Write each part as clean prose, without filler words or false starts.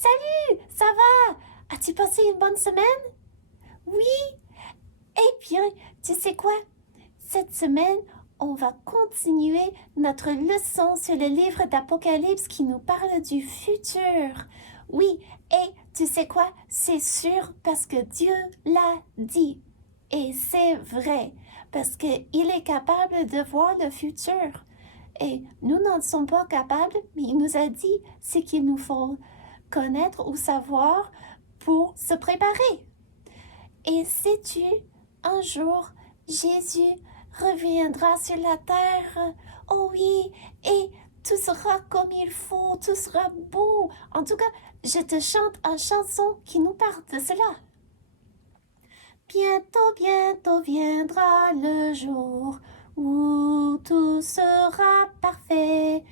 Salut, ça va? As-tu passé une bonne semaine? Oui. Eh bien, tu sais quoi? Cette semaine, on va continuer notre leçon sur le livre d'Apocalypse qui nous parle du futur. Oui, et tu sais quoi? C'est sûr parce que Dieu l'a dit. Et c'est vrai, parce qu'il est capable de voir le futur. Et nous n'en sommes pas capables, mais il nous a dit ce qu'il nous faut connaître ou savoir pour se préparer. Et sais-tu, un jour, Jésus reviendra sur la terre. Oh oui, et tout sera comme il faut, tout sera beau. En tout cas, je te chante une chanson qui nous parle de cela. Bientôt, bientôt viendra le jour où tout sera parfait.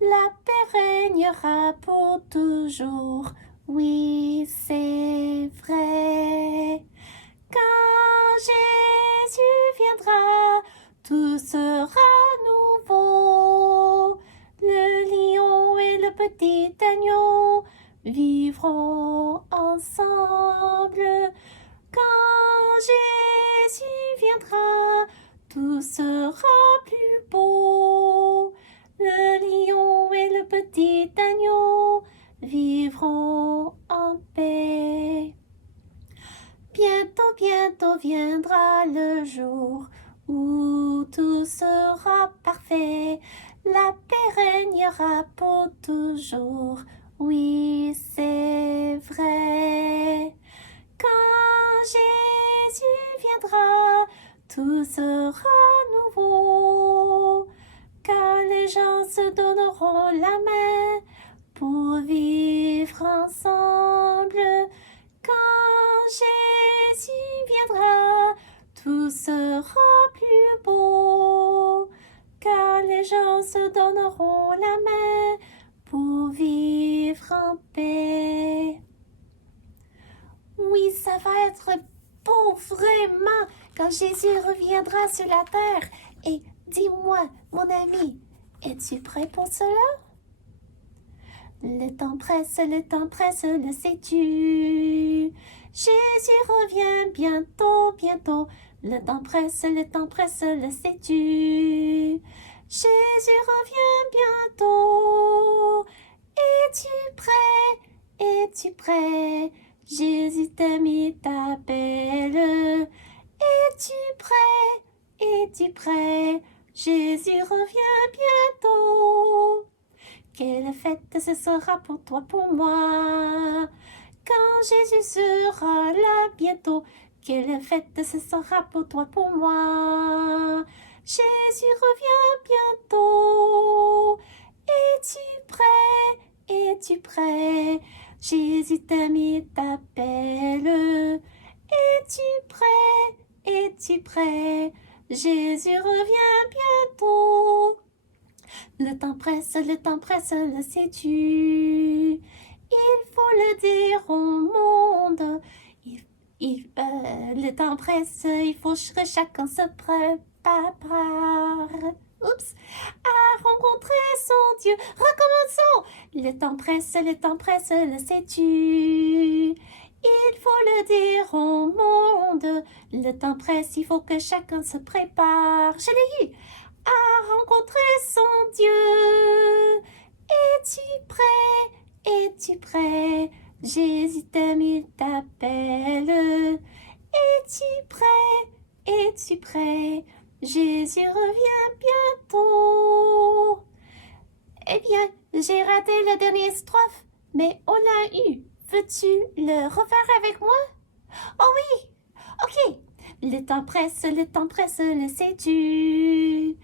La paix régnera pour toujours. Oui, c'est vrai. Quand Jésus viendra, tout sera nouveau. Le lion et le petit agneau vivront ensemble. Quand Jésus viendra, tout sera plus beau. Le lion et le petit agneau vivront en paix. Bientôt, bientôt viendra le jour où tout sera parfait. La paix régnera pour toujours. Oui, c'est vrai. Quand Jésus viendra, tout sera nouveau, car les gens se donneront la main pour vivre ensemble. Quand Jésus viendra, tout sera plus beau, car les gens se donneront la main pour vivre en paix. Oui, ça va être beau, vraiment, quand Jésus reviendra sur la terre. Et dis-moi, mon ami, es-tu prêt pour cela? Le temps presse, le sais-tu? Jésus revient bientôt, bientôt. Le temps presse, le sais-tu? Jésus revient bientôt. Es-tu prêt? Es-tu prêt? Jésus t'aime, il t'appelle. Es-tu prêt? Es-tu prêt? Jésus revient bientôt. Quelle fête ce sera pour toi, pour moi, quand Jésus sera là bientôt. Quelle fête ce sera pour toi, pour moi. Jésus revient bientôt. Es-tu prêt? Es-tu prêt? Jésus t'aime, il t'appelle. Es-tu prêt? Es-tu prêt? Jésus revient bientôt. Le temps presse, le sais-tu? Il faut le dire au monde. Le temps presse, il faut que chacun se prépare. Oups, à rencontrer son Dieu. Recommençons. Le temps presse, le sais-tu? Il faut le dire au monde. Le temps presse, il faut que chacun se prépare. Je l'ai eu. À rencontrer son Dieu. Es-tu prêt? Es-tu prêt? Jésus t'aime, il t'appelle. Es-tu prêt? Es-tu prêt? Jésus revient bientôt. Eh bien, j'ai raté la dernière strophe, mais on l'a eu. Veux-tu le refaire avec moi? Oh oui! Ok. Le temps presse, le sais-tu?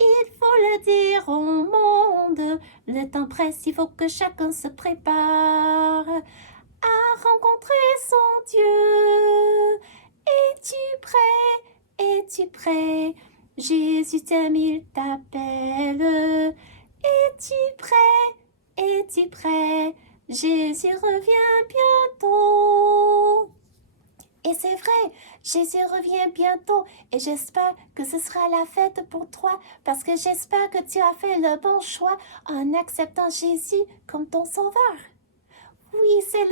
Il faut le dire au monde. Le temps presse, il faut que chacun se prépare à rencontrer son Dieu. Es-tu prêt? Es-tu prêt? Jésus t'aime, il t'appelle. Es-tu prêt? Es-tu prêt? Jésus revient bientôt. Et c'est vrai, Jésus revient bientôt et j'espère que ce sera la fête pour toi parce que j'espère que tu as fait le bon choix en acceptant Jésus comme ton sauveur. Oui, c'est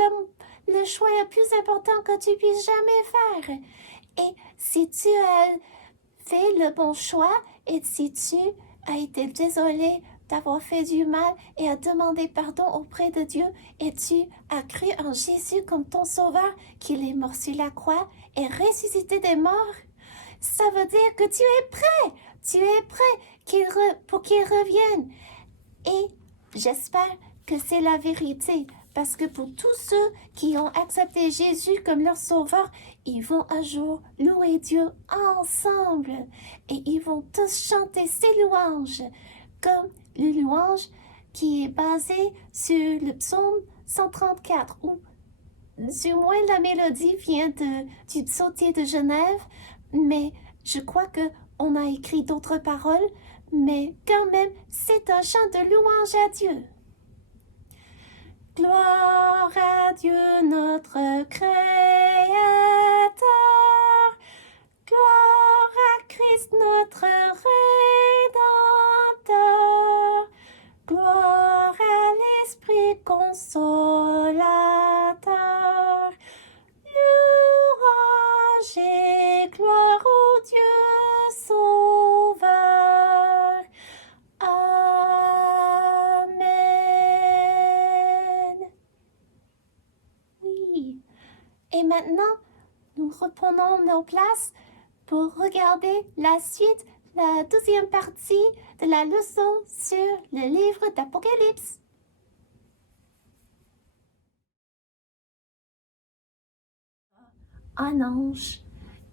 le choix le plus important que tu puisses jamais faire. Et si tu as fait le bon choix et si tu as été désolé d'avoir fait du mal et as demandé pardon auprès de Dieu et tu as cru en Jésus comme ton sauveur, qu'il est mort sur la croix et ressuscité des morts, ça veut dire que tu es prêt. Tu es prêt pour qu'il revienne. Et j'espère que c'est la vérité. Parce que pour tous ceux qui ont accepté Jésus comme leur sauveur, ils vont un jour louer Dieu ensemble. Et ils vont tous chanter ses louanges. Comme le louange qui est basé sur le psaume 134. Ou du moins la mélodie vient du psautier de Genève. Mais je crois qu'on a écrit d'autres paroles. Mais quand même, c'est un chant de louange à Dieu. Gloire à Dieu notre Créateur, gloire à Christ notre Rédempteur, gloire à l'Esprit consolateur, louange et gloire au Dieu sauveur. Et maintenant, nous reprenons nos places pour regarder la suite, la 12e partie de la leçon sur le livre d'Apocalypse. Un ange,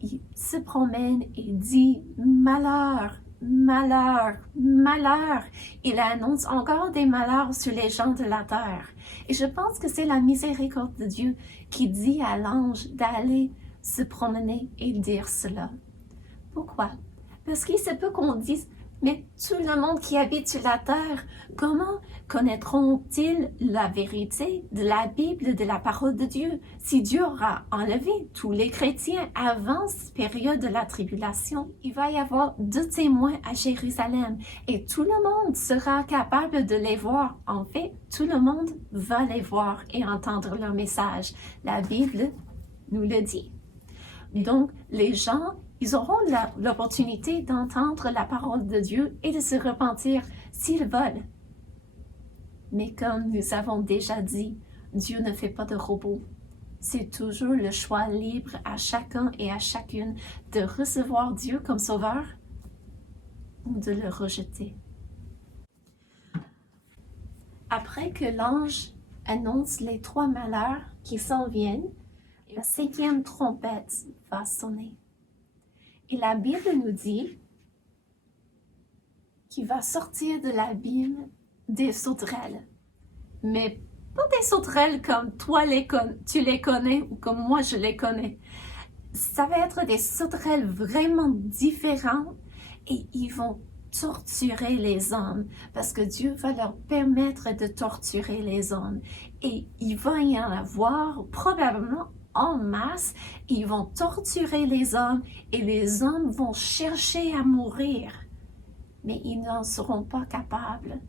il se promène et dit « Malheur, malheur, malheur ». Il annonce encore des malheurs sur les gens de la terre. Et je pense que c'est la miséricorde de Dieu qui dit à l'ange d'aller se promener et dire cela. Pourquoi? Parce qu'il se peut qu'on dise, mais tout le monde qui habite sur la terre, comment connaîtront-ils la vérité de la Bible, de la parole de Dieu, si Dieu aura enlevé tous les chrétiens avant cette période de la tribulation? Il va y avoir 2 témoins à Jérusalem et tout le monde sera capable de les voir. En fait, tout le monde va les voir et entendre leur message. La Bible nous le dit. Donc, les gens, ils auront l'opportunité d'entendre la parole de Dieu et de se repentir s'ils veulent. Mais comme nous avons déjà dit, Dieu ne fait pas de robots. C'est toujours le choix libre à chacun et à chacune de recevoir Dieu comme sauveur ou de le rejeter. Après que l'ange annonce les 3 malheurs qui s'en viennent, la 5e trompette va sonner. Et la Bible nous dit qu'il va sortir de l'abîme des sauterelles. Mais pas des sauterelles comme toi tu les connais ou comme moi je les connais. Ça va être des sauterelles vraiment différentes et ils vont torturer les hommes parce que Dieu va leur permettre de torturer les hommes. Et il va y en avoir probablement en masse. Ils vont torturer les hommes et les hommes vont chercher à mourir. Mais ils n'en seront pas capables.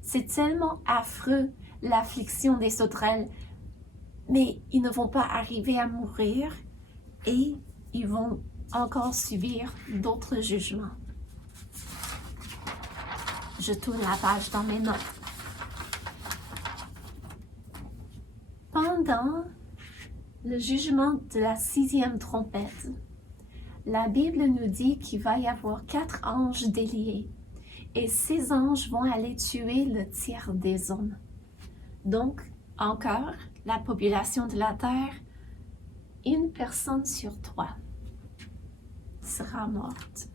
C'est tellement affreux, l'affliction des sauterelles. Mais ils ne vont pas arriver à mourir et ils vont encore subir d'autres jugements. Je tourne la page dans mes notes. Pendant le jugement de la 6e trompette, la Bible nous dit qu'il va y avoir 4 anges déliés. Et ces anges vont aller tuer le tiers des hommes. Donc, encore, la population de la Terre, 1 personne sur 3 sera morte.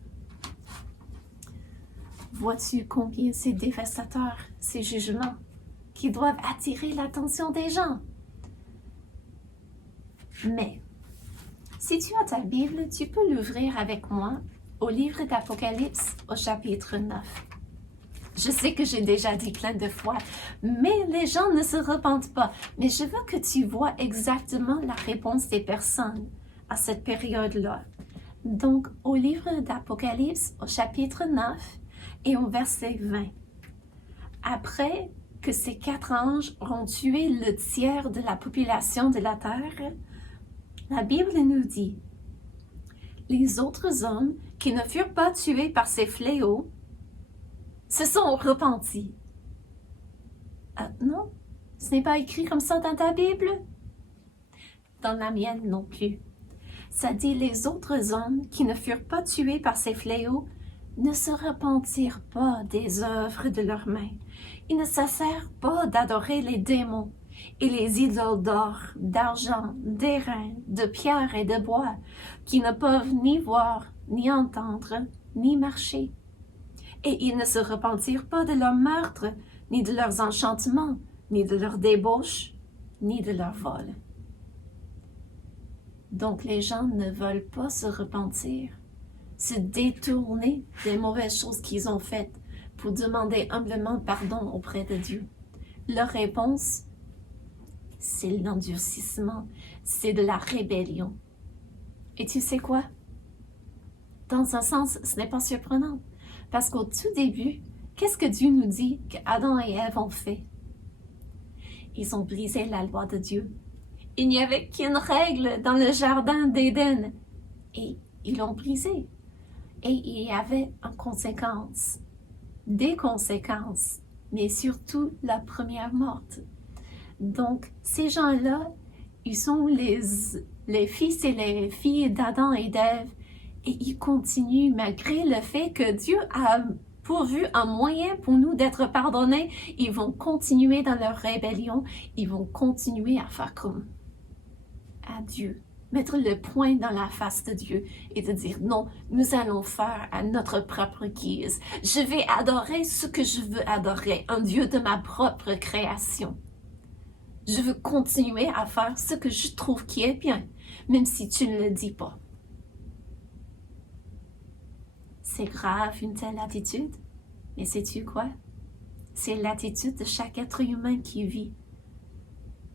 Vois-tu combien c'est dévastateur, ces jugements, qui doivent attirer l'attention des gens? Mais, si tu as ta Bible, tu peux l'ouvrir avec moi au livre d'Apocalypse au chapitre 9. Je sais que j'ai déjà dit plein de fois, mais les gens ne se repentent pas. Mais je veux que tu vois exactement la réponse des personnes à cette période-là. Donc, au livre d'Apocalypse, au chapitre 9 et au verset 20. Après que ces 4 anges ont tué le tiers de la population de la terre, la Bible nous dit, les autres hommes qui ne furent pas tués par ces fléaux se sont repentis. Ah non, ce n'est pas écrit comme ça dans ta Bible? Dans la mienne non plus. Ça dit les autres hommes qui ne furent pas tués par ces fléaux ne se repentirent pas des œuvres de leurs mains. Ils ne cessèrent pas d'adorer les démons et les idoles d'or, d'argent, d'airain, de pierre et de bois, qui ne peuvent ni voir, ni entendre, ni marcher. Et ils ne se repentirent pas de leurs meurtres, ni de leurs enchantements, ni de leurs débauches, ni de leurs vols. Donc les gens ne veulent pas se repentir, se détourner des mauvaises choses qu'ils ont faites pour demander humblement pardon auprès de Dieu. Leur réponse, c'est l'endurcissement, c'est de la rébellion. Et tu sais quoi? Dans un sens, ce n'est pas surprenant, parce qu'au tout début, qu'est-ce que Dieu nous dit qu'Adam et Ève ont fait? Ils ont brisé la loi de Dieu. Il n'y avait qu'une règle dans le jardin d'Éden, et ils l'ont brisée. Et il y avait une conséquence, des conséquences, mais surtout la première morte. Donc, ces gens-là, ils sont les fils et les filles d'Adam et d'Ève, et ils continuent malgré le fait que Dieu a pourvu un moyen pour nous d'être pardonnés. Ils vont continuer dans leur rébellion, ils vont continuer à faire comme à Dieu, mettre le poing dans la face de Dieu et de dire non, nous allons faire à notre propre guise. Je vais adorer ce que je veux adorer, un Dieu de ma propre création. Je veux continuer à faire ce que je trouve qui est bien, même si tu ne le dis pas. C'est grave une telle attitude, mais sais-tu quoi? C'est l'attitude de chaque être humain qui vit,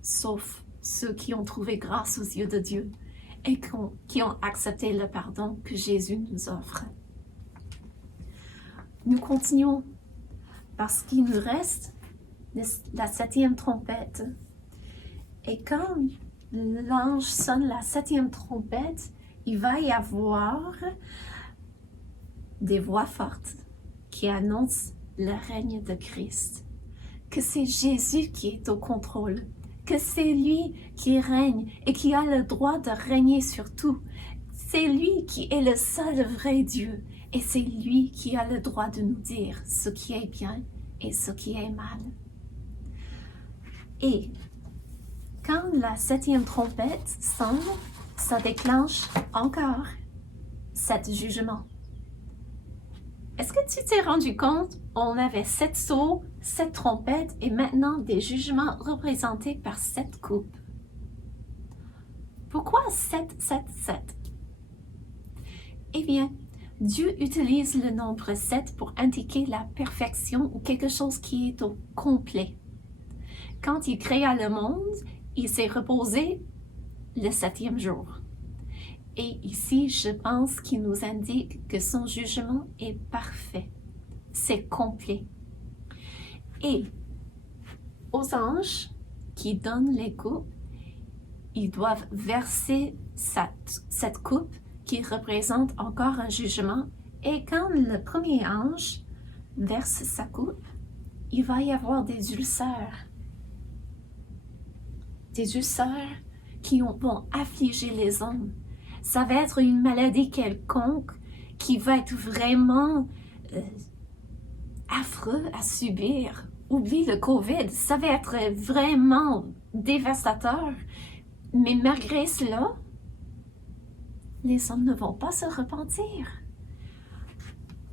sauf ceux qui ont trouvé grâce aux yeux de Dieu et qui ont accepté le pardon que Jésus nous offre. Nous continuons, parce qu'il nous reste la 7e trompette. Et quand l'ange sonne la 7e trompette, il va y avoir des voix fortes qui annoncent le règne de Christ, que c'est Jésus qui est au contrôle, que c'est lui qui règne et qui a le droit de régner sur tout. C'est lui qui est le seul vrai Dieu et c'est lui qui a le droit de nous dire ce qui est bien et ce qui est mal. Et quand la 7e trompette sonne, ça déclenche encore 7 jugements. Est-ce que tu t'es rendu compte? On avait 7 sceaux, 7 trompettes et maintenant des jugements représentés par 7 coupes. Pourquoi 7, 7, 7? Eh bien, Dieu utilise le nombre 7 pour indiquer la perfection ou quelque chose qui est au complet. Quand il créa le monde, il s'est reposé le 7e jour. Et ici, je pense qu'il nous indique que son jugement est parfait. C'est complet. Et aux anges qui donnent les coupes, ils doivent verser cette coupe qui représente encore un jugement. Et quand le premier ange verse sa coupe, il va y avoir des ulcères. Des ulcères qui vont affliger les hommes. Ça va être une maladie quelconque qui va être vraiment affreux à subir. Oublie le COVID, ça va être vraiment dévastateur. Mais malgré cela, les hommes ne vont pas se repentir.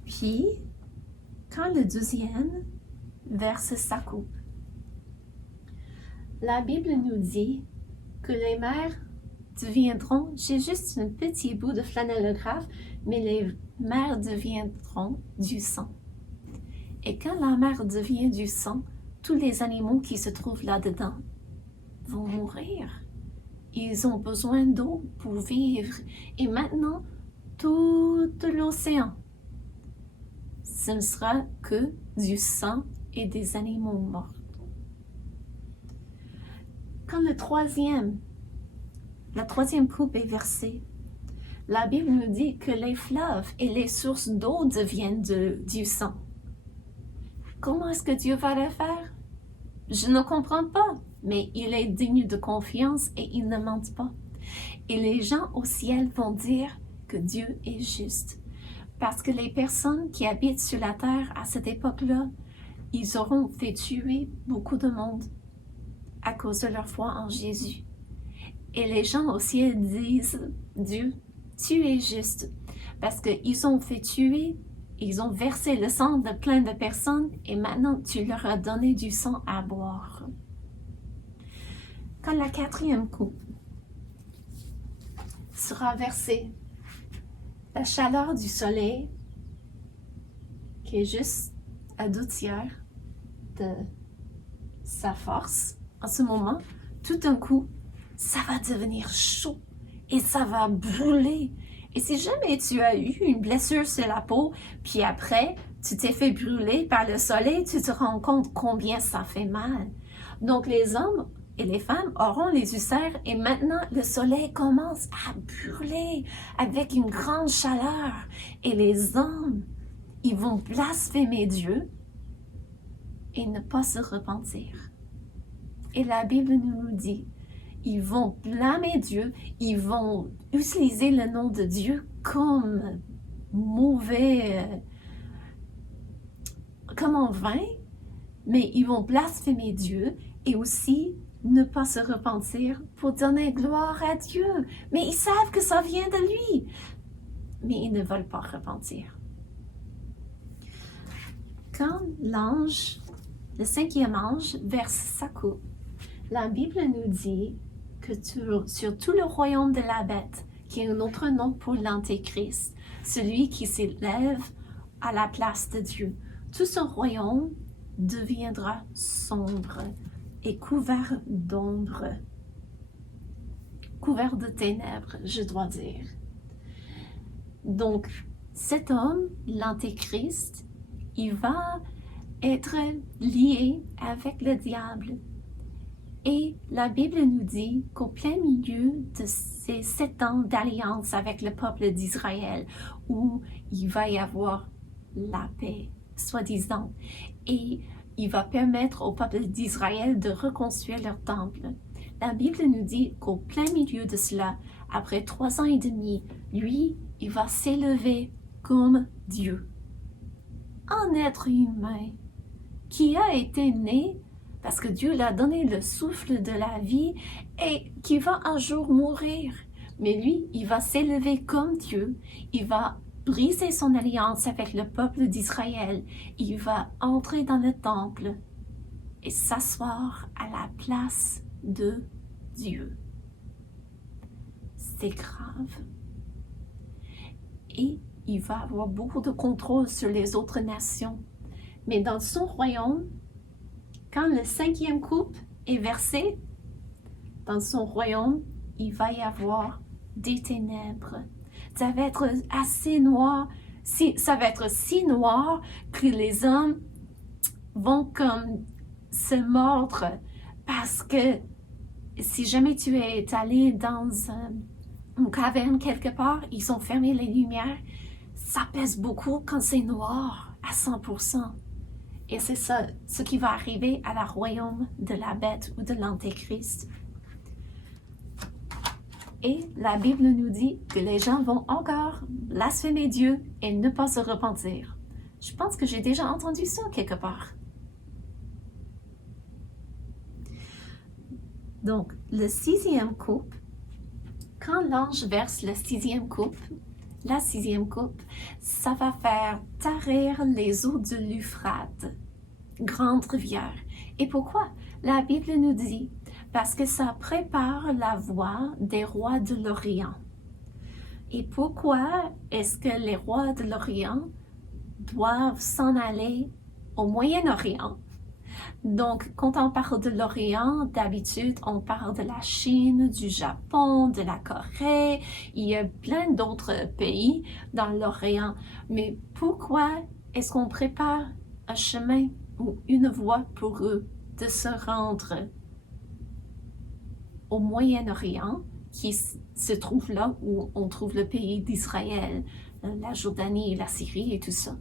Puis, quand le 12e verse sa coupe, la Bible nous dit que les mers deviendront, j'ai juste un petit bout de flanellographe, mais les mers deviendront du sang. Et quand la mer devient du sang, tous les animaux qui se trouvent là-dedans vont mourir. Ils ont besoin d'eau pour vivre. Et maintenant, tout l'océan, ce ne sera que du sang et des animaux morts. Quand la troisième coupe est versée, la Bible nous dit que les fleuves et les sources d'eau deviennent du sang. Comment est-ce que Dieu va le faire? Je ne comprends pas, mais il est digne de confiance et il ne ment pas. Et les gens au ciel vont dire que Dieu est juste. Parce que les personnes qui habitent sur la terre à cette époque-là, ils auront fait tuer beaucoup de monde à cause de leur foi en Jésus. Et les gens au ciel disent, Dieu, tu es juste. Parce qu'ils ont fait tuer, ils ont versé le sang de plein de personnes et maintenant tu leur as donné du sang à boire. Quand la quatrième coupe sera versée, la chaleur du soleil, qui est juste à 2/3 de sa force, en ce moment, tout d'un coup, ça va devenir chaud et ça va brûler. Et si jamais tu as eu une blessure sur la peau, puis après, tu t'es fait brûler par le soleil, tu te rends compte combien ça fait mal. Donc, les hommes et les femmes auront les ulcères et maintenant, le soleil commence à brûler avec une grande chaleur. Et les hommes, ils vont blasphémer Dieu et ne pas se repentir. Et la Bible nous dit, ils vont blâmer Dieu, ils vont utiliser le nom de Dieu comme mauvais, comme en vain, mais ils vont blasphémer Dieu et aussi ne pas se repentir pour donner gloire à Dieu. Mais ils savent que ça vient de lui, mais ils ne veulent pas repentir. Quand l'ange, le 5e ange, verse sa coupe, la Bible nous dit que sur tout le royaume de la bête, qui est un autre nom pour l'Antéchrist, celui qui s'élève à la place de Dieu, tout ce royaume deviendra sombre et couvert d'ombre, couvert de ténèbres, je dois dire. Donc, cet homme, l'Antéchrist, il va être lié avec le diable. Et la Bible nous dit qu'au plein milieu de ces 7 ans d'alliance avec le peuple d'Israël, où il va y avoir la paix, soi-disant, et il va permettre au peuple d'Israël de reconstruire leur temple. La Bible nous dit qu'au plein milieu de cela, après 3 ans et demi, lui, il va s'élever comme Dieu. Un être humain qui a été né parce que Dieu l'a donné le souffle de la vie et qui va un jour mourir. Mais lui, il va s'élever comme Dieu, il va briser son alliance avec le peuple d'Israël, il va entrer dans le temple et s'asseoir à la place de Dieu. C'est grave. Et il va avoir beaucoup de contrôle sur les autres nations. Mais dans son royaume, quand le 5e coupe est versé, dans son royaume, il va y avoir des ténèbres. Ça va être assez noir, ça va être si noir que les hommes vont comme se mordre parce que si jamais tu es allé dans une caverne quelque part, ils ont fermé les lumières, ça pèse beaucoup quand c'est noir à 100%. Et c'est ça, ce qui va arriver à la royaume de la bête ou de l'Antéchrist. Et la Bible nous dit que les gens vont encore blasphémer Dieu et ne pas se repentir. Je pense que j'ai déjà entendu ça quelque part. Donc, le 6e coupe, quand l'ange verse la 6e coupe, ça va faire tarir les eaux de l'Euphrate, grande rivière. Et pourquoi? La Bible nous dit, parce que ça prépare la voie des rois de l'Orient. Et pourquoi est-ce que les rois de l'Orient doivent s'en aller au Moyen-Orient? Donc, quand on parle de l'Orient, d'habitude, on parle de la Chine, du Japon, de la Corée. Il y a plein d'autres pays dans l'Orient. Mais pourquoi est-ce qu'on prépare un chemin ou une voie pour eux de se rendre au Moyen-Orient, qui se trouve là où on trouve le pays d'Israël, la Jordanie, la Syrie et tout ça.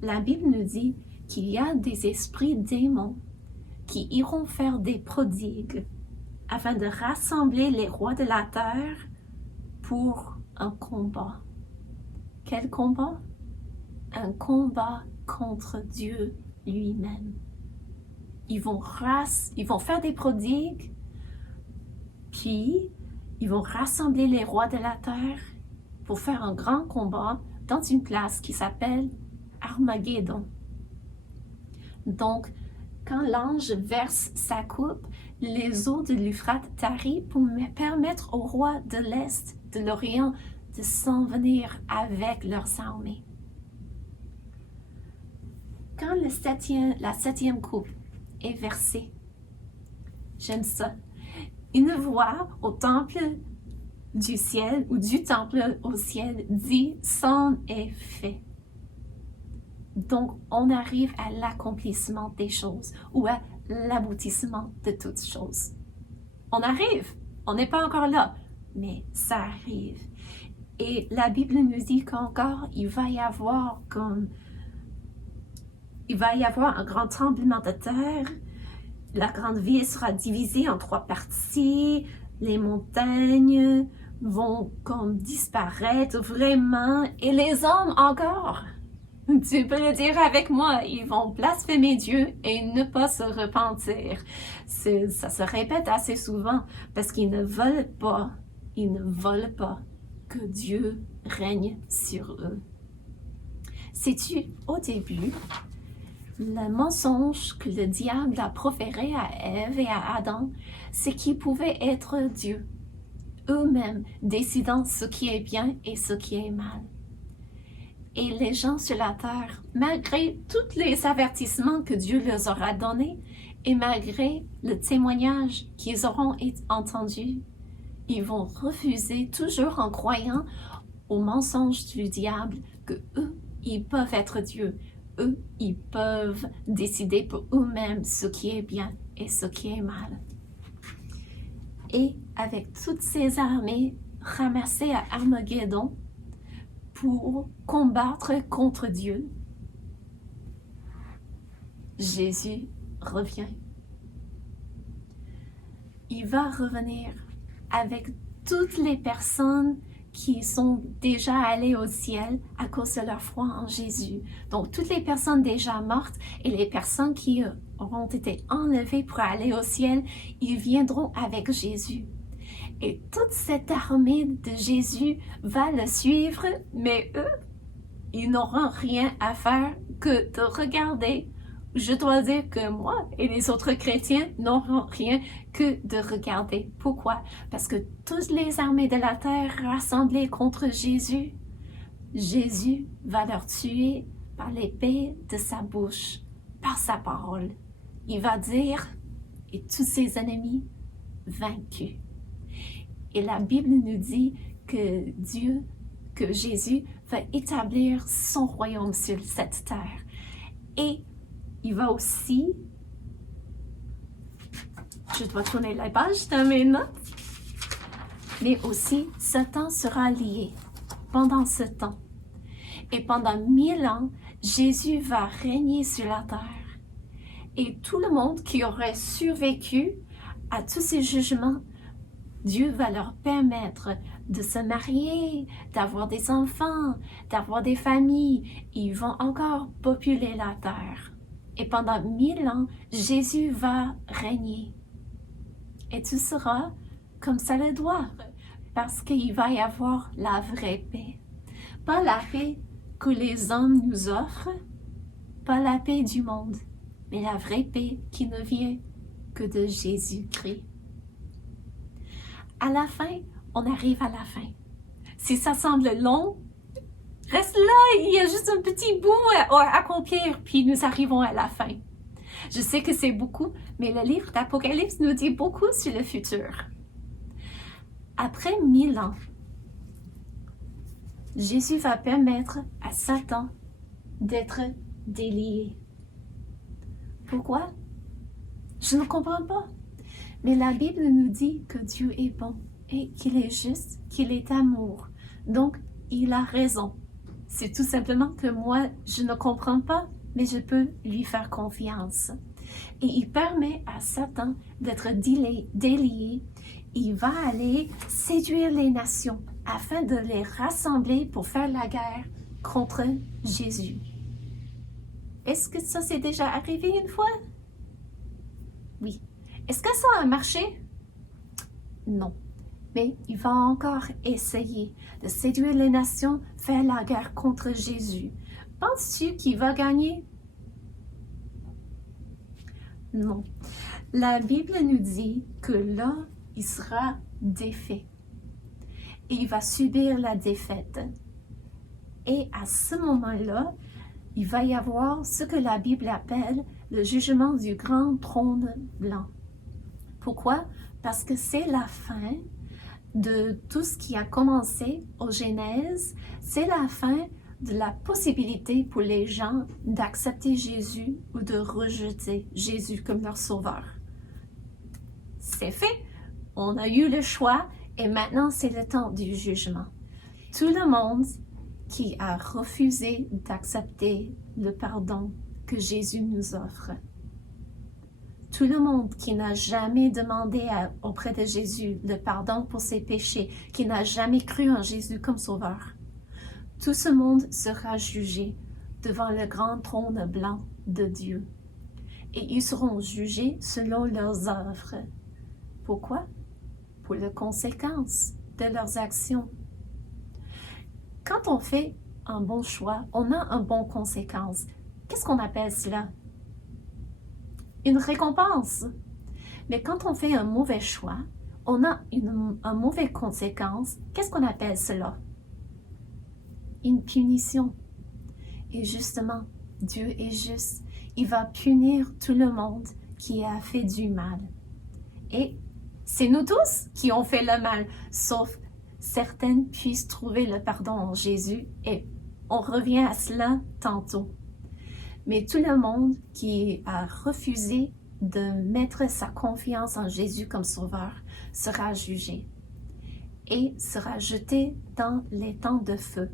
La Bible nous dit qu'il y a des esprits démons qui iront faire des prodigues afin de rassembler les rois de la terre pour un combat. Quel combat? Un combat contre Dieu lui-même. Ils vont faire des prodigues, puis ils vont rassembler les rois de la terre pour faire un grand combat dans une place qui s'appelle Armageddon. Donc, quand l'ange verse sa coupe, les eaux de l'Euphrate tarissent pour permettre aux rois de l'Est, de l'Orient, de s'en venir avec leurs armées. Quand la septième coupe est versée, j'aime ça, une voix au temple du ciel ou du temple au ciel dit « c'en est fait ». Donc, on arrive à l'accomplissement des choses ou à l'aboutissement de toutes choses. On arrive, on n'est pas encore là, mais ça arrive. Et la Bible nous dit qu'encore, il va y avoir un grand tremblement de terre, la grande ville sera divisée en 3 parties, les montagnes vont comme disparaître vraiment, et les hommes encore. Tu peux le dire avec moi, ils vont blasphémer Dieu et ne pas se repentir. Ça se répète assez souvent parce qu'ils ne veulent pas que Dieu règne sur eux. Sais-tu, au début, le mensonge que le diable a proféré à Ève et à Adam, c'est qu'ils pouvaient être Dieu, eux-mêmes décidant ce qui est bien et ce qui est mal. Et les gens sur la terre, malgré tous les avertissements que Dieu leur aura donnés et malgré le témoignage qu'ils auront entendu, ils vont refuser, toujours en croyant au mensonge du diable, que eux, ils peuvent être Dieu. Eux, ils peuvent décider pour eux-mêmes ce qui est bien et ce qui est mal. Et avec toutes ces armées ramassées à Armageddon, pour combattre contre Dieu, Jésus revient. Il va revenir avec toutes les personnes qui sont déjà allées au ciel à cause de leur foi en Jésus. Donc, toutes les personnes déjà mortes et les personnes qui auront été enlevées pour aller au ciel, ils viendront avec Jésus. Et toute cette armée de Jésus va le suivre, mais eux, ils n'auront rien à faire que de regarder. Je dois dire que moi et les autres chrétiens n'auront rien que de regarder. Pourquoi? Parce que toutes les armées de la terre rassemblées contre Jésus, Jésus va leur tuer par l'épée de sa bouche, par sa parole. Il va dire, et tous ses ennemis vaincus. Et la Bible nous dit que Jésus va établir son royaume sur cette terre. Et il va aussi, je dois tourner la page dans mes notes, mais aussi Satan sera lié pendant ce temps. Et pendant 1000 ans, Jésus va régner sur la terre. Et tout le monde qui aurait survécu à tous ces jugements, Dieu va leur permettre de se marier, d'avoir des enfants, d'avoir des familles. Ils vont encore populer la terre. Et pendant 1000 ans, Jésus va régner. Et tout sera comme ça le doit, parce qu'il va y avoir la vraie paix. Pas la paix que les hommes nous offrent, pas la paix du monde, mais la vraie paix qui ne vient que de Jésus-Christ. À la fin, on arrive à la fin. Si ça semble long, reste là, il y a juste un petit bout à accomplir, puis nous arrivons à la fin. Je sais que c'est beaucoup, mais le livre d'Apocalypse nous dit beaucoup sur le futur. Après 1000 ans, Jésus va permettre à Satan d'être délié. Pourquoi? Je ne comprends pas. Mais la Bible nous dit que Dieu est bon et qu'il est juste, qu'il est amour. Donc, il a raison. C'est tout simplement que moi, je ne comprends pas, mais je peux lui faire confiance. Et il permet à Satan d'être délié. Il va aller séduire les nations afin de les rassembler pour faire la guerre contre Jésus. Est-ce que ça s'est déjà arrivé une fois? Oui. Est-ce que ça a marché? Non. Mais il va encore essayer de séduire les nations, faire la guerre contre Jésus. Penses-tu qu'il va gagner? Non. La Bible nous dit que là, il sera défait. Et il va subir la défaite. Et à ce moment-là, il va y avoir ce que la Bible appelle le jugement du grand trône blanc. Pourquoi? Parce que c'est la fin de tout ce qui a commencé au Genèse. C'est la fin de la possibilité pour les gens d'accepter Jésus ou de rejeter Jésus comme leur sauveur. C'est fait. On a eu le choix et maintenant c'est le temps du jugement. Tout le monde qui a refusé d'accepter le pardon que Jésus nous offre. Tout le monde qui n'a jamais demandé auprès de Jésus le pardon pour ses péchés, qui n'a jamais cru en Jésus comme sauveur. Tout ce monde sera jugé devant le grand trône blanc de Dieu. Et ils seront jugés selon leurs œuvres. Pourquoi? Pour les conséquences de leurs actions. Quand on fait un bon choix, on a une bonne conséquence. Qu'est-ce qu'on appelle cela? Une récompense. Mais quand on fait un mauvais choix, on a une mauvaise conséquence. Qu'est-ce qu'on appelle cela? Une punition. Et justement, Dieu est juste. Il va punir tout le monde qui a fait du mal. Et c'est nous tous qui ont fait le mal, sauf certaines puissent trouver le pardon en Jésus et on revient à cela tantôt. Mais tout le monde qui a refusé de mettre sa confiance en Jésus comme sauveur sera jugé et sera jeté dans les temps de feu.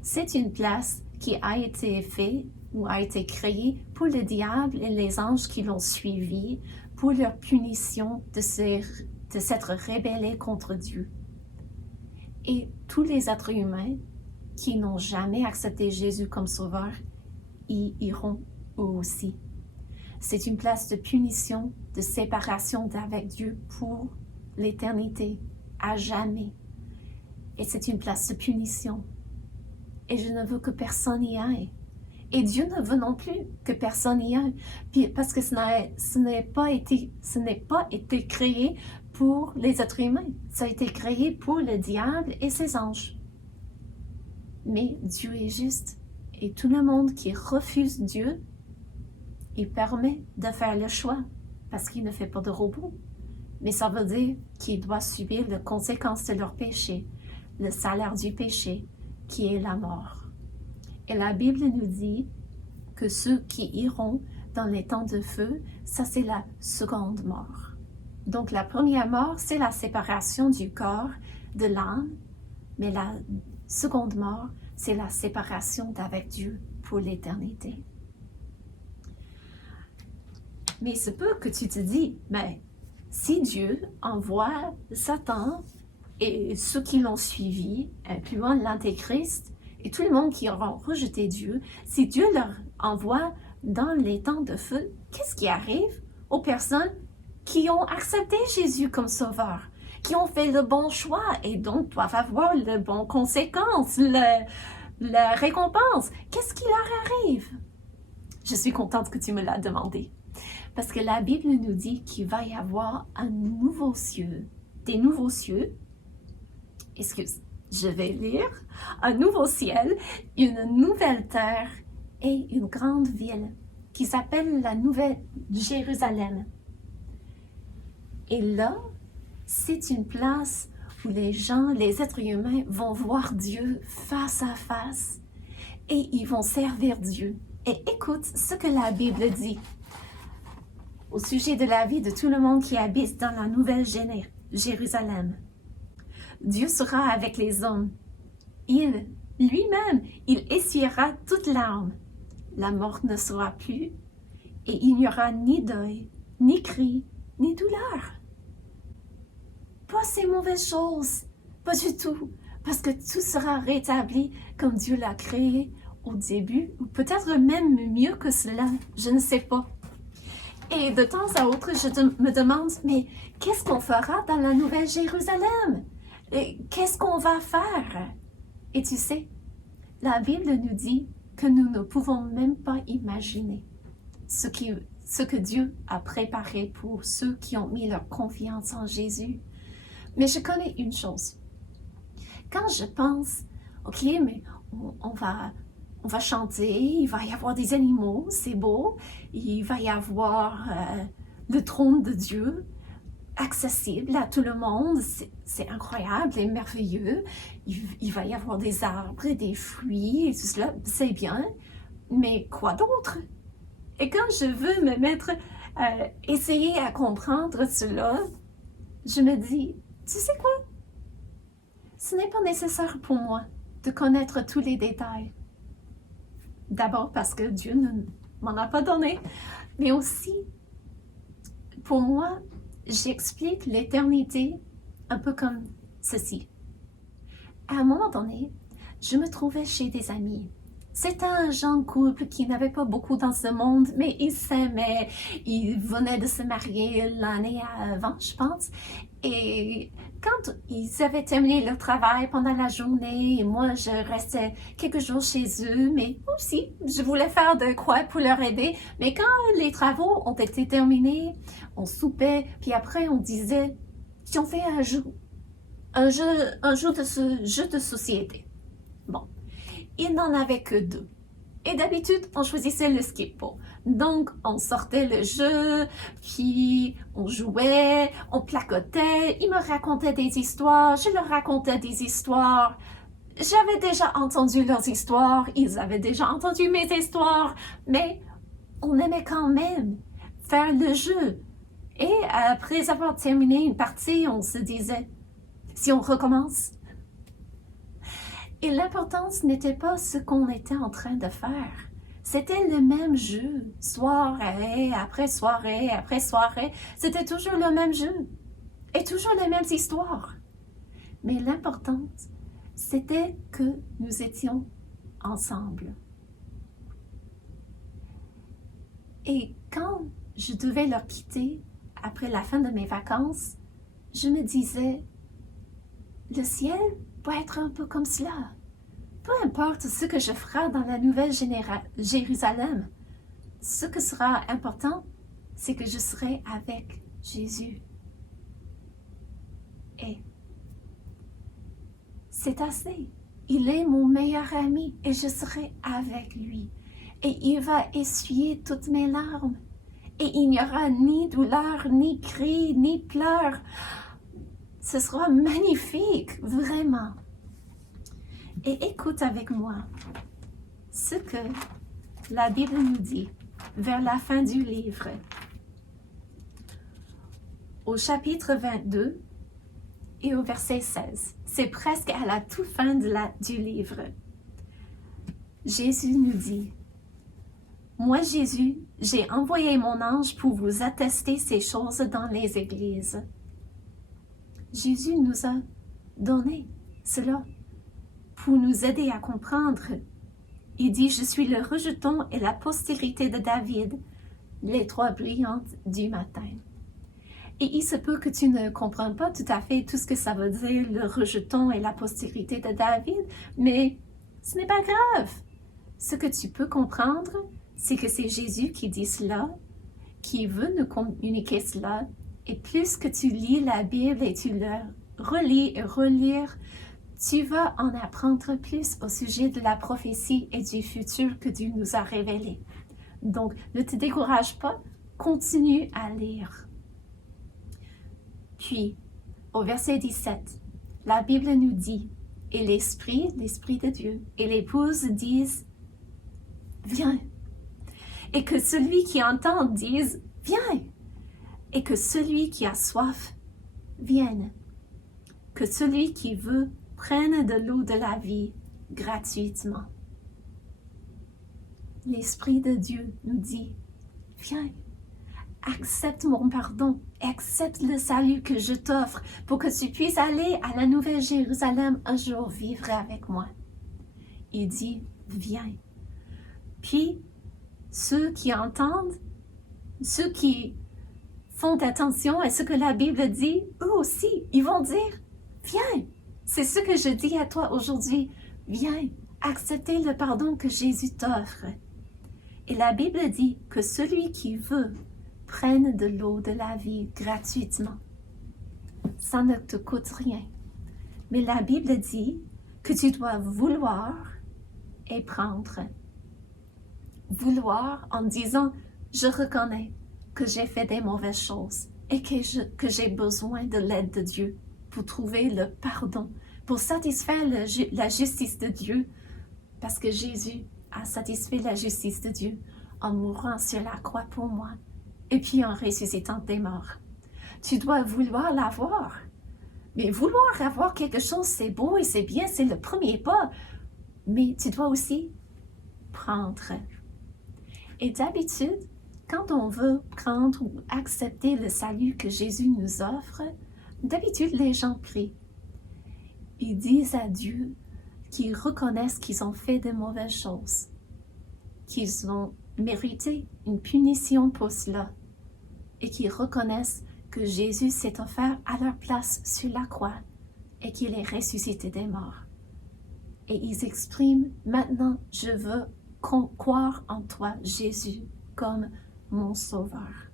C'est une place qui a été faite ou a été créée pour le diable et les anges qui l'ont suivi pour leur punition de s'être rebellés contre Dieu. Et tous les êtres humains qui n'ont jamais accepté Jésus comme sauveur y iront eux aussi. C'est une place de punition, de séparation d'avec Dieu pour l'éternité, à jamais. Et c'est une place de punition. Et je ne veux que personne y aille. Et Dieu ne veut non plus que personne y aille. Puis parce que ce n'est pas été créé pour les êtres humains. Ça a été créé pour le diable et ses anges. Mais Dieu est juste. Et tout le monde qui refuse Dieu, il permet de faire le choix parce qu'il ne fait pas de robot. Mais ça veut dire qu'il doit subir les conséquences de leur péché, le salaire du péché, qui est la mort. Et la Bible nous dit que ceux qui iront dans les temps de feu, ça c'est la seconde mort. Donc la première mort, c'est la séparation du corps de l'âme, mais la seconde mort, c'est la séparation d'avec Dieu pour l'éternité. Mais il se peut que tu te dis, mais si Dieu envoie Satan et ceux qui l'ont suivi, incluant l'Antéchrist, et tout le monde qui auront rejeté Dieu, si Dieu leur envoie dans les temps de feu, qu'est-ce qui arrive aux personnes qui ont accepté Jésus comme sauveur, qui ont fait le bon choix et donc doivent avoir les bonnes conséquences, la récompense? Qu'est-ce qui leur arrive? Je suis contente que tu me l'as demandé. Parce que la Bible nous dit qu'il va y avoir un nouveau ciel, des nouveaux cieux, je vais lire, un nouveau ciel, une nouvelle terre et une grande ville qui s'appelle la Nouvelle Jérusalem. Et là, c'est une place où les gens, les êtres humains vont voir Dieu face à face et ils vont servir Dieu. Et écoute ce que la Bible dit. au sujet de la vie de tout le monde qui habite dans la nouvelle Jérusalem. Dieu sera avec les hommes. Lui-même, il essuiera toute larme. La mort ne sera plus, et il n'y aura ni deuil, ni cri, ni douleur. Pas ces mauvaises choses, pas du tout, parce que tout sera rétabli comme Dieu l'a créé au début, ou peut-être même mieux que cela, je ne sais pas. Et de temps à autre, me demande, mais qu'est-ce qu'on fera dans la Nouvelle Jérusalem? Qu'est-ce qu'on va faire? Et tu sais, la Bible nous dit que nous ne pouvons même pas imaginer ce que Dieu a préparé pour ceux qui ont mis leur confiance en Jésus. Mais je connais une chose. Quand je pense, ok, mais on va chanter, il va y avoir des animaux, c'est beau, il va y avoir le trône de Dieu, accessible à tout le monde, c'est incroyable et merveilleux. Il va y avoir des arbres et des fruits et tout cela, c'est bien, mais quoi d'autre? Et quand je veux me mettre à essayer à comprendre cela, je me dis, tu sais quoi? Ce n'est pas nécessaire pour moi de connaître tous les détails. D'abord parce que Dieu ne m'en a pas donné, mais aussi, pour moi, j'explique l'éternité un peu comme ceci. À un moment donné, je me trouvais chez des amis. C'était un jeune couple qui n'avait pas beaucoup dans ce monde, mais ils s'aimaient. Ils venaient de se marier l'année avant, je pense. Et quand ils avaient terminé leur travail pendant la journée, et moi, je restais quelques jours chez eux, mais aussi, je voulais faire de quoi pour leur aider. Mais quand les travaux ont été terminés, on soupait, puis après, on disait, si on fait un jeu de société. Bon. Il n'en avait que 2. Et d'habitude, on choisissait le skippo. Donc, on sortait le jeu, puis on jouait, on placotait, ils me racontaient des histoires, je leur racontais des histoires. J'avais déjà entendu leurs histoires, ils avaient déjà entendu mes histoires, mais on aimait quand même faire le jeu. Et après avoir terminé une partie, on se disait, si on recommence? Et l'importance n'était pas ce qu'on était en train de faire. C'était le même jeu, soirée après soirée après soirée. C'était toujours le même jeu et toujours les mêmes histoires. Mais l'important, c'était que nous étions ensemble. Et quand je devais leur quitter après la fin de mes vacances, je me disais, le ciel doit être un peu comme cela. Peu importe ce que je ferai dans la nouvelle Jérusalem, ce que sera important, c'est que je serai avec Jésus. Et c'est assez. Il est mon meilleur ami et je serai avec lui. Et il va essuyer toutes mes larmes. Et il n'y aura ni douleur, ni cri, ni pleurs. Ce sera magnifique, vraiment. Et écoute avec moi ce que la Bible nous dit vers la fin du livre. Au chapitre 22 et au verset 16. C'est presque à la toute fin du livre. Jésus nous dit, « Moi, Jésus, j'ai envoyé mon ange pour vous attester ces choses dans les églises. » Jésus nous a donné cela pour nous aider à comprendre. Il dit, je suis le rejeton et la postérité de David, l'étoile brillante du matin. Et il se peut que tu ne comprends pas tout à fait tout ce que ça veut dire, le rejeton et la postérité de David, mais ce n'est pas grave. Ce que tu peux comprendre, c'est que c'est Jésus qui dit cela, qui veut nous communiquer cela, et plus que tu lis la Bible et tu le relis et relire, tu vas en apprendre plus au sujet de la prophétie et du futur que Dieu nous a révélé. Donc, ne te décourage pas, continue à lire. Puis, au verset 17, la Bible nous dit, et l'Esprit de Dieu, et l'épouse disent, viens. Et que celui qui entend dise, viens. et que celui qui a soif vienne, que celui qui veut prenne de l'eau de la vie gratuitement. L'Esprit de Dieu nous dit, viens, accepte mon pardon, accepte le salut que je t'offre pour que tu puisses aller à la Nouvelle Jérusalem un jour vivre avec moi. Il dit, viens. Puis, ceux qui entendent, ceux qui font attention à ce que la Bible dit, eux aussi, ils vont dire, viens. C'est ce que je dis à toi aujourd'hui. Viens, accepter le pardon que Jésus t'offre. Et la Bible dit que celui qui veut prenne de l'eau de la vie gratuitement. Ça ne te coûte rien. Mais la Bible dit que tu dois vouloir et prendre. Vouloir en disant, je reconnais que j'ai fait des mauvaises choses et que j'ai besoin de l'aide de Dieu pour trouver le pardon, pour satisfaire la justice de Dieu, parce que Jésus a satisfait la justice de Dieu en mourant sur la croix pour moi et puis en ressuscitant des morts. Tu dois vouloir l'avoir. Mais vouloir avoir quelque chose, c'est beau et c'est bien, c'est le premier pas. Mais tu dois aussi prendre. Et d'habitude, quand on veut prendre ou accepter le salut que Jésus nous offre, d'habitude les gens prient. Ils disent à Dieu qu'ils reconnaissent qu'ils ont fait de mauvaises choses, qu'ils ont mérité une punition pour cela et qu'ils reconnaissent que Jésus s'est offert à leur place sur la croix et qu'il est ressuscité des morts. Et ils expriment maintenant, je veux croire en toi, Jésus, comme mon sauveur.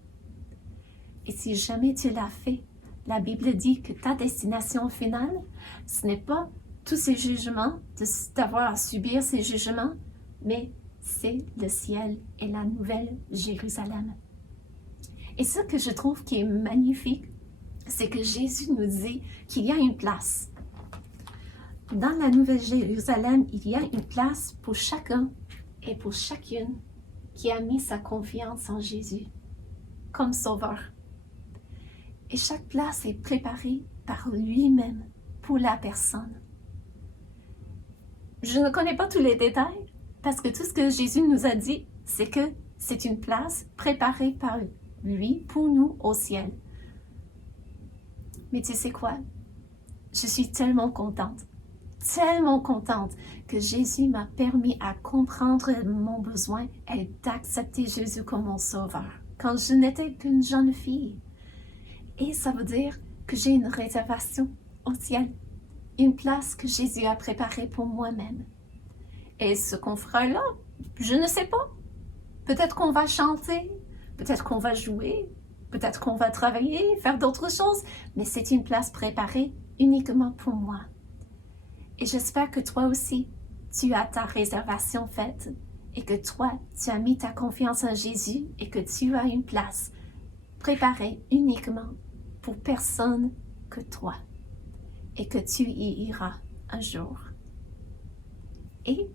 Et si jamais tu l'as fait, la Bible dit que ta destination finale, ce n'est pas tous ces jugements, d'avoir à subir ces jugements, mais c'est le ciel et la nouvelle Jérusalem. Et ce que je trouve qui est magnifique, c'est que Jésus nous dit qu'il y a une place. Dans la nouvelle Jérusalem, il y a une place pour chacun et pour chacune qui a mis sa confiance en Jésus comme sauveur. Et chaque place est préparée par lui-même pour la personne. Je ne connais pas tous les détails parce que tout ce que Jésus nous a dit, c'est que c'est une place préparée par lui pour nous au ciel. Mais tu sais quoi? Je suis tellement contente que Jésus m'a permis à comprendre mon besoin et d'accepter Jésus comme mon sauveur quand je n'étais qu'une jeune fille. Et ça veut dire que j'ai une réservation au ciel, une place que Jésus a préparée pour moi-même. Et ce qu'on fera là, je ne sais pas. Peut-être qu'on va chanter, peut-être qu'on va jouer, peut-être qu'on va travailler, faire d'autres choses, mais c'est une place préparée uniquement pour moi. Et j'espère que toi aussi, tu as ta réservation faite et que toi, tu as mis ta confiance en Jésus et que tu as une place préparée uniquement pour personne que toi et que tu y iras un jour. Et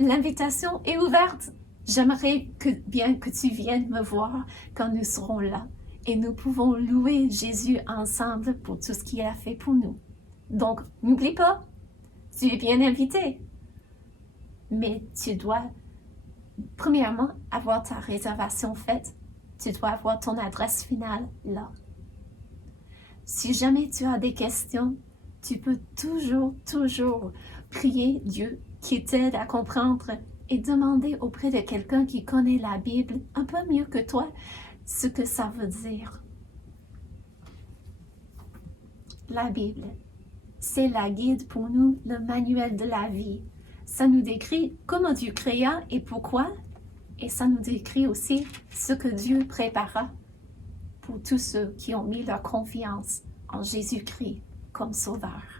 l'invitation est ouverte. J'aimerais bien que tu viennes me voir quand nous serons là et nous pouvons louer Jésus ensemble pour tout ce qu'il a fait pour nous. Donc, n'oublie pas, tu es bien invité. Mais tu dois, premièrement, avoir ta réservation faite. Tu dois avoir ton adresse finale là. Si jamais tu as des questions, tu peux toujours prier Dieu qui t'aide à comprendre et demander auprès de quelqu'un qui connaît la Bible un peu mieux que toi ce que ça veut dire. La Bible, c'est la guide pour nous, le manuel de la vie. Ça nous décrit comment Dieu créa et pourquoi, et ça nous décrit aussi ce que Dieu prépara pour tous ceux qui ont mis leur confiance en Jésus-Christ comme sauveur.